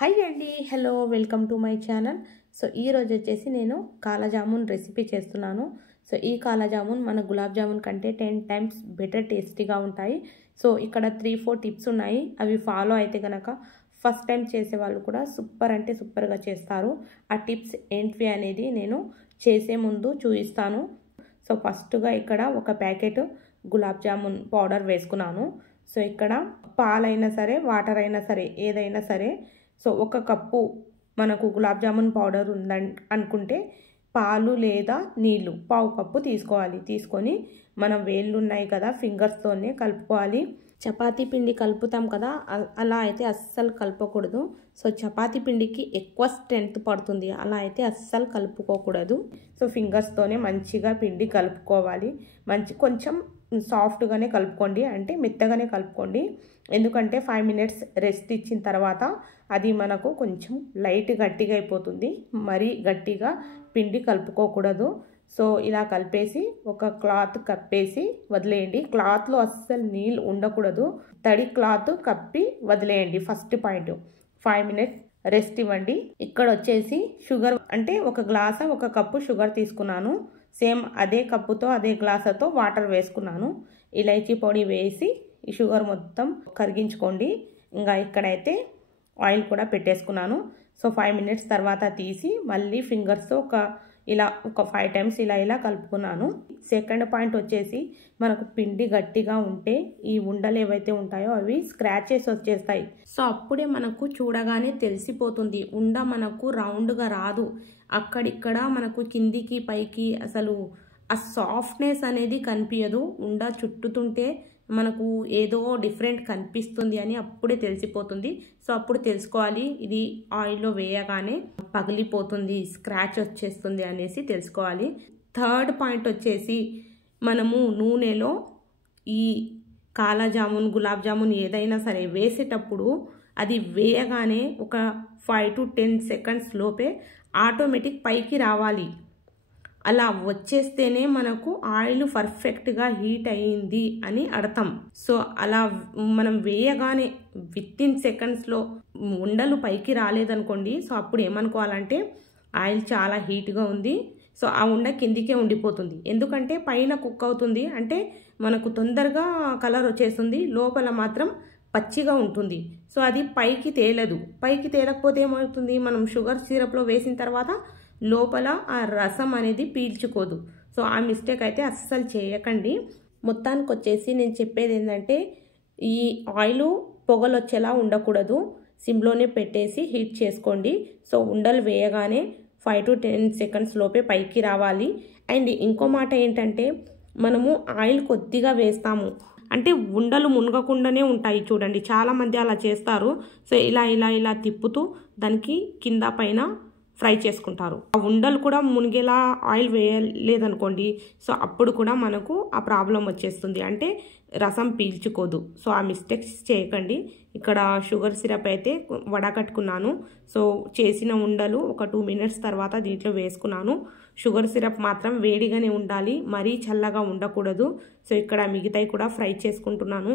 Hi అండి, hello, welcome to my channel. So ఈరోజు వచ్చేసి నేను కాలా జామున్ రెసిపీ చేస్తున్నాను. సో ఈ కాలా జామున్ మన గులాబ్ జామున్ కంటే 10 టైమ్స్ బెటర్ టేస్టీగా ఉంటాయి. సో ఇక్కడ 3-4 టిప్స్ ఉన్నాయి. అవి ఫాలో అయితే కనుక ఫస్ట్ టైం చేసే వాళ్ళు కూడా సూపర్ అంటే సూపర్గా చేస్తారు. ఆ టిప్స్ ఏంటివి అనేది నేను చేసే ముందు చూపిస్తాను. సో ఫస్ట్గా ఇక్కడ ఒక ప్యాకెట్ గులాబ్ జామున్ పౌడర్ వేసుకున్నాను. సో ఇక్కడ పాలైనా సరే, వాటర్ అయినా సరే, ఏదైనా సరే. సో ఒక కప్పు మనకు గులాబ్ జామున్ పౌడర్ ఉందని అనుకుంటే పాలు లేదా నీళ్ళు పావు కప్పు తీసుకోవాలి. తీసుకొని మనం వేళ్ళు ఉన్నాయి కదా, ఫింగర్స్తోనే కలుపుకోవాలి. చపాతీ పిండి కలుపుతాం కదా, అలా అయితే అస్సలు కలపకూడదు. సో చపాతీ పిండికి ఎక్కువ స్ట్రెంత్ పడుతుంది, అలా అయితే అస్సలు కలుపుకోకూడదు. సో ఫింగర్స్తోనే మంచిగా పిండి కలుపుకోవాలి. కొంచెం సాఫ్ట్గానే కలుపుకోండి, అంటే మెత్తగానే కలుపుకోండి. ఎందుకంటే 5 మినిట్స్ రెస్ట్ ఇచ్చిన తర్వాత అది మనకు కొంచెం లైట్ గట్టిగా అయిపోతుంది. మరీ గట్టిగా పిండి కలుపుకోకూడదు. సో ఇలా కలిపేసి ఒక క్లాత్ కప్పేసి వదిలేయండి. క్లాత్లో అస్సలు నీళ్ళు ఉండకూడదు, తడి క్లాత్ కప్పి వదిలేయండి. ఫస్ట్ పాయింట్ 5 మినిట్స్ రెస్ట్ ఇవ్వండి. ఇక్కడ వచ్చేసి షుగర్ అంటే ఒక కప్పు షుగర్ తీసుకున్నాను. సేమ్ అదే కప్పుతో అదే గ్లాసుతో వాటర్ వేసుకున్నాను. ఇలైచీ పొడి వేసి ఈ షుగర్ మొత్తం కరిగించుకోండి. ఇంకా ఇక్కడైతే ఆయిల్ కూడా పెట్టేసుకున్నాను. సో 5 మినిట్స్ తర్వాత తీసి మళ్ళీ ఫింగర్స్తో ఒక 5 టైమ్స్ ఇలా కలుపుకున్నాను. సెకండ్ పాయింట్ వచ్చేసి మనకు పిండి గట్టిగా ఉంటే ఈ ఉండలు ఏవైతే ఉంటాయో అవి స్క్రాచెస్ వచ్చేస్తాయి. సో అప్పుడే మనకు చూడగానే తెలిసిపోతుంది. ఉండ మనకు రౌండ్గా రాదు, అక్కడిక్కడ మనకు కిందికి పైకి అసలు ఆ సాఫ్ట్నెస్ అనేది కనిపించదు. ఉండ చుట్టుతుంటే మనకు ఏదో డిఫరెంట్ కనిపిస్తుంది అని అప్పుడే తెలిసిపోతుంది. సో అప్పుడు తెలుసుకోవాలి ఇది ఆయిల్లో వేయగానే పగిలిపోతుంది, స్క్రాచ్ వచ్చేస్తుంది అనేసి తెలుసుకోవాలి. థర్డ్ పాయింట్ వచ్చేసి మనము నూనెలో ఈ కాలా జామున్, గులాబ్ జామున్ ఏదైనా సరే వేసేటప్పుడు అది వేయగానే ఒక 5 to 10 సెకండ్స్ లోపే ఆటోమేటిక్ పైకి రావాలి. అలా వచ్చేస్తేనే మనకు ఆయిల్ పర్ఫెక్ట్గా హీట్ అయ్యింది అని అర్థం. సో అలా మనం వేయగానే వితిన్ సెకండ్స్లో ఉండలు పైకి రాలేదనుకోండి, సో అప్పుడు ఏమనుకోవాలంటే ఆయిల్ చాలా హీట్గా ఉంది. సో ఆ ఉండ కిందికే ఉండిపోతుంది. ఎందుకంటే పైన కుక్ అవుతుంది అంటే మనకు తొందరగా కలర్ వచ్చేస్తుంది, లోపల మాత్రం పచ్చిగా ఉంటుంది. సో అది పైకి తేలదు. పైకి తేలకపోతే ఏమవుతుంది, మనం షుగర్ సిరప్లో వేసిన తర్వాత లోపల ఆ రసం అనేది పీల్చుకోదు. సో ఆ మిస్టేక్ అయితే అస్సలు చేయకండి. మొత్తానికి వచ్చేసి నేను చెప్పేది ఏంటంటే ఈ ఆయిల్ పొగలు వచ్చేలా ఉండకూడదు, సిమ్లోనే పెట్టేసి హీట్ చేసుకోండి. సో ఉండలు వేయగానే 5 to 10 సెకండ్స్ లోపే పైకి రావాలి. అండ్ ఇంకో మాట ఏంటంటే మనము ఆయిల్ కొద్దిగా వేస్తాము అంటే ఉండలు మునగకుండానే ఉంటాయి. చూడండి, చాలామంది అలా చేస్తారు. సో ఇలా తిప్పుతూ దానికి కింద పైన ఫ్రై చేసుకుంటారు. ఆ ఉండలు కూడా మునిగేలా ఆయిల్ వేయలేదనుకోండి, సో అప్పుడు కూడా మనకు ఆ ప్రాబ్లం వచ్చేస్తుంది, అంటే రసం పీల్చుకోదు. సో ఆ మిస్టేక్స్ చేయకండి. ఇక్కడ షుగర్ సిరప్ అయితే వడకట్టుకున్నాను. సో చేసిన ఉండలు ఒక 2 మినిట్స్ తర్వాత దీంట్లో వేసుకున్నాను. షుగర్ సిరప్ మాత్రం వేడిగానే ఉండాలి, మరీ చల్లగా ఉండకూడదు. సో ఇక్కడ మిగతాయి కూడా ఫ్రై చేసుకుంటున్నాను.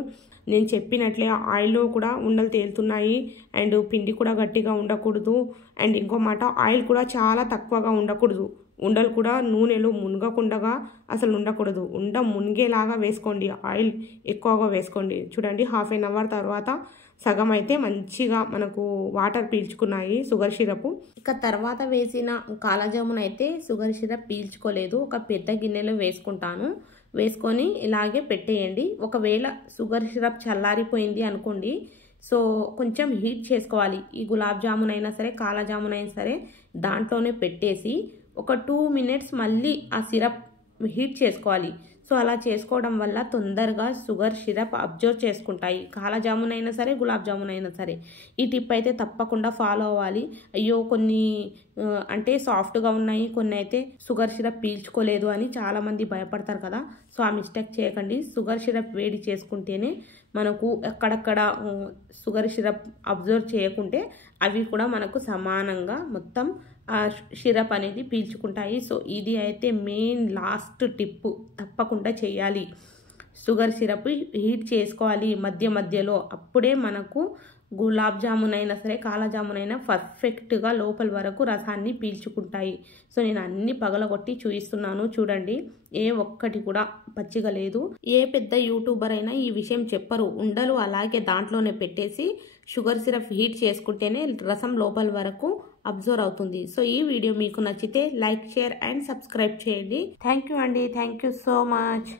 నేను చెప్పినట్లే ఆయిల్లో కూడా ఉండలు తేలుతున్నాయి, అండ్ పిండి కూడా గట్టిగా ఉండకూడదు. అండ్ ఇంకో మాట, ఆయిల్ కూడా చాలా తక్కువగా ఉండకూడదు. ఉండలు కూడా నూనెలో మునగకుండా అసలు ఉండకూడదు. ఉండ మునిగేలాగా వేసుకోండి, ఆయిల్ ఎక్కువగా వేసుకోండి. చూడండి, 1/2 అవర్ తర్వాత సగం అయితే మంచిగా మనకు వాటర్ పీల్చుకున్నాయి షుగర్ సిరప్. ఇక తర్వాత వేసిన కాలా జామున్ అయితే షుగర్ సిరప్ పీల్చుకోలేదు. ఒక పెద్ద గిన్నెలో వేసుకుంటాను. వేసుకొని ఇలాగే పెట్టేయండి. ఒకవేళ షుగర్ సిరప్ చల్లారిపోయింది అనుకోండి, సో కొంచెం హీట్ చేసుకోవాలి. ఈ గులాబ్ జామున్ అయినా సరే, కాలా జామున్ అయినా సరే దాంట్లోనే పెట్టేసి ఒక 2 మినిట్స్ మళ్ళీ ఆ సిరప్ హీట్ చేసుకోవాలి. సో అలా చేసుకోవడం వల్ల తొందరగా షుగర్ సిరప్ అబ్జర్వ్ చేసుకుంటాయి. కాలా జామున్ అయినా సరే, గులాబ్ జామున్ అయినా సరే. ఈ టిప్ అయితే తప్పకుండా ఫాలో అవ్వాలి. అయ్యో కొన్ని అంటే సాఫ్ట్గా ఉన్నాయి, కొన్ని అయితే షుగర్ సిరప్ పీల్చుకోలేదు అని చాలామంది భయపడతారు కదా. సో ఆ మిస్టేక్ చేయకండి. షుగర్ సిరప్ వేడి చేసుకుంటేనే మనకు ఎక్కడక్కడ షుగర్ సిరప్ అబ్జర్వ్ చేయకుంటే అవి కూడా మనకు సమానంగా మొత్తం ఆ సిరప్ అనేది పీల్చుకుంటాయి. సో ఇది అయితే మెయిన్ లాస్ట్ టిప్, తప్పకుండా చేయాలి. షుగర్ సిరప్ హీట్ చేసుకోవాలి మధ్యలో, అప్పుడే మనకు గులాబ్ జామున్ అయినా సరే కాలా జామున్ అయినా పర్ఫెక్ట్గా లోపల వరకు రసాన్ని పీల్చుకుంటాయి. సో నేను అన్ని పగలగొట్టి చూపిస్తున్నాను చూడండి. ఏ ఒక్కటి కూడా పచ్చిగా లేదు. ఏ పెద్ద యూట్యూబర్ అయినా ఈ విషయం చెప్పరు. ఉండలు అలాగే దాంట్లోనే పెట్టేసి షుగర్ సిరప్ హీట్ చేసుకుంటేనే రసం లోపల వరకు అబ్జర్వ్ అవుతుంది. సో ఈ వీడియో మీకు నచ్చితే లైక్, షేర్ అండ్ సబ్స్క్రైబ్ చేయండి. థ్యాంక్ యూ అండి. Thank you so much.